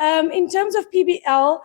In terms of PBL,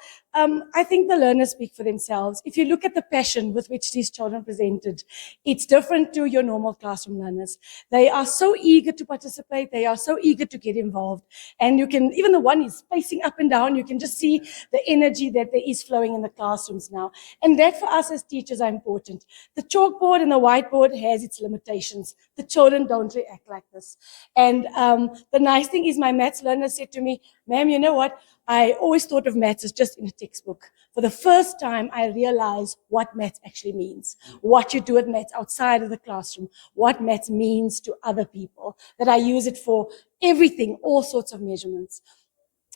I think the learners speak for themselves. If you look at the passion with which these children presented, it's different to your normal classroom learners. They are so eager to participate. They are so eager to get involved. And you can, even the one is pacing up and down, you can just see the energy that there is flowing in the classrooms now. And that for us as teachers are important. The chalkboard and the whiteboard has its limitations. The children don't react like this. And the nice thing is my maths learner said to me, ma'am, you know what? I always thought of maths as just in a textbook. For the first time, I realized what maths actually means, what you do with maths outside of the classroom, what maths means to other people, that I use it for everything, all sorts of measurements.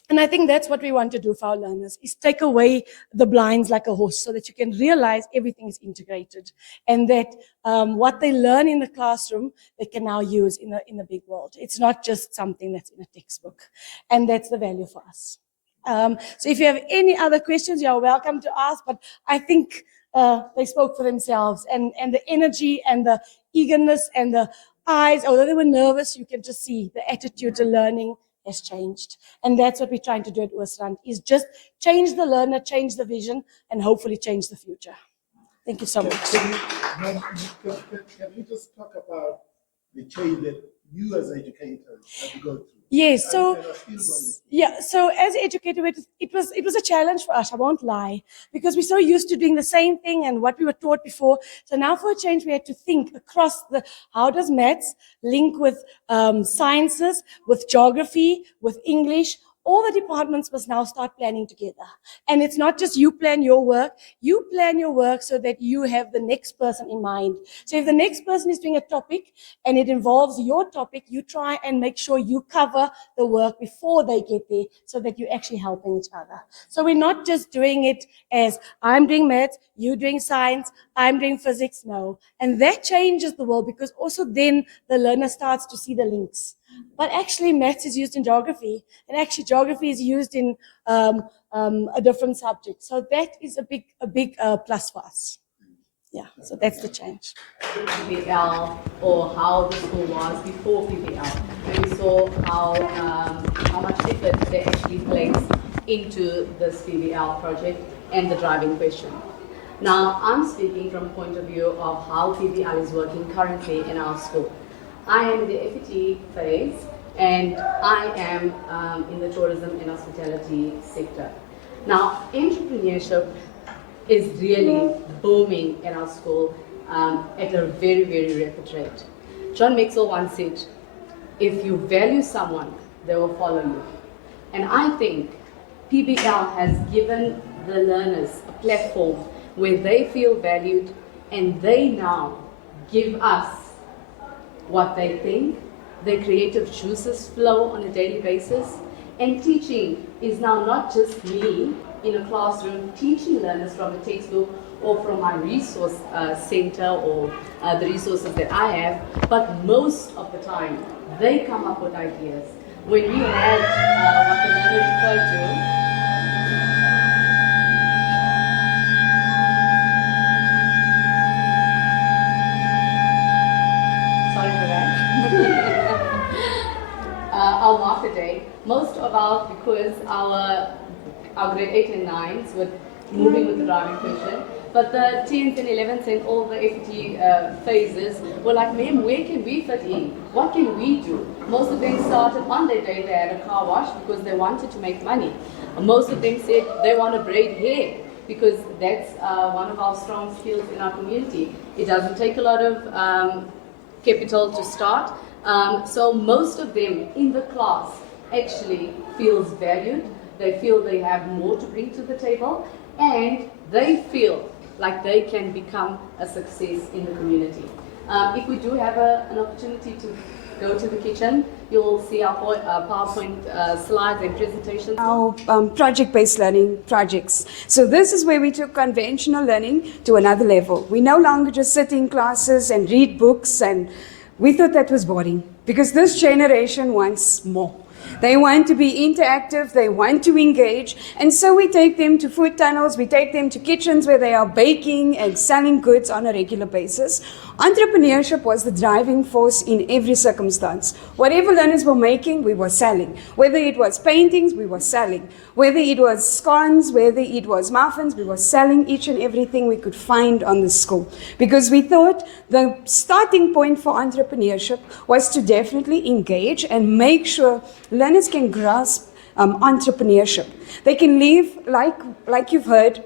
And I think that's what we want to do for our learners, is take away the blinds like a horse so that you can realize everything is integrated and that what they learn in the classroom, they can now use in the big world. It's not just something that's in a textbook. And that's the value for us. So if you have any other questions, you're welcome to ask, but I think they spoke for themselves, and the energy and the eagerness and the eyes, although they were nervous, you can just see the attitude to learning has changed. And that's what we're trying to do at Oosrand, is just change the learner, change the vision, and hopefully change the future. Thank you so much. Can you just talk about the change that you as educators have to go through? Yes, so as educators, it was a challenge for us, I won't lie, because we're so used to doing the same thing and what we were taught before. So now for a change, we had to think across how does maths link with sciences, with geography, with English. All the departments must now start planning together. And it's not just you plan your work so that you have the next person in mind. So if the next person is doing a topic and it involves your topic, you try and make sure you cover the work before they get there so that you're actually helping each other. So we're not just doing it as I'm doing maths, you doing science, I'm doing physics, no. And that changes the world, because also then the learner starts to see the links. But actually maths is used in geography, and actually geography is used in a different subject. So that is a big plus for us. Yeah, so that's the change. PBL, or how the school was before PBL, and we saw how much effort they actually placed into this PBL project and the driving question. Now, I'm speaking from a point of view of how PBL is working currently in our school. I am in the FET phase, and I am in the tourism and hospitality sector. Now, entrepreneurship is really booming in our school at a very, very rapid rate. John Maxwell once said, if you value someone, they will follow you. And I think PBL has given the learners a platform where they feel valued, and they now give us what they think. Their creative juices flow on a daily basis. And teaching is now not just me in a classroom teaching learners from a textbook or from my resource center or the resources that I have, but most of the time they come up with ideas. When we had what the learner referred to, our market day, most of because our grade 8 and 9s were moving with the driving question, but the 10th and 11th and all the FT phases were like, ma'am, where can we fit in? What can we do? Most of them started on their day, they had a car wash because they wanted to make money. Most of them said they want to braid hair because that's one of our strong skills in our community. It doesn't take a lot of capital to start. So most of them in the class actually feels valued. They feel they have more to bring to the table, and they feel like they can become a success in the community. If we do have an opportunity to go to the kitchen, you'll see our PowerPoint slides and presentations. Our project-based learning projects. So this is where we took conventional learning to another level. We no longer just sit in classes and read books, and we thought that was boring because this generation wants more. They want to be interactive, they want to engage, and so we take them to food tunnels, we take them to kitchens where they are baking and selling goods on a regular basis. Entrepreneurship was the driving force in every circumstance. Whatever learners were making, we were selling. Whether it was paintings, we were selling. Whether it was scones, whether it was muffins, we were selling each and everything we could find on the school. Because we thought the starting point for entrepreneurship was to definitely engage and make sure learners can grasp entrepreneurship. They can live, like you've heard,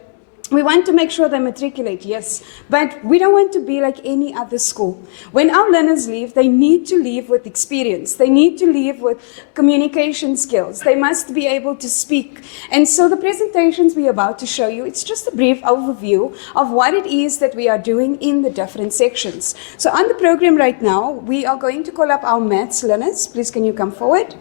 we want to make sure they matriculate, yes, but we don't want to be like any other school. When our learners leave, they need to leave with experience. They need to leave with communication skills. They must be able to speak. And so the presentations we're about to show you, it's just a brief overview of what it is that we are doing in the different sections. So on the program right now, we are going to call up our maths learners. Please, can you come forward?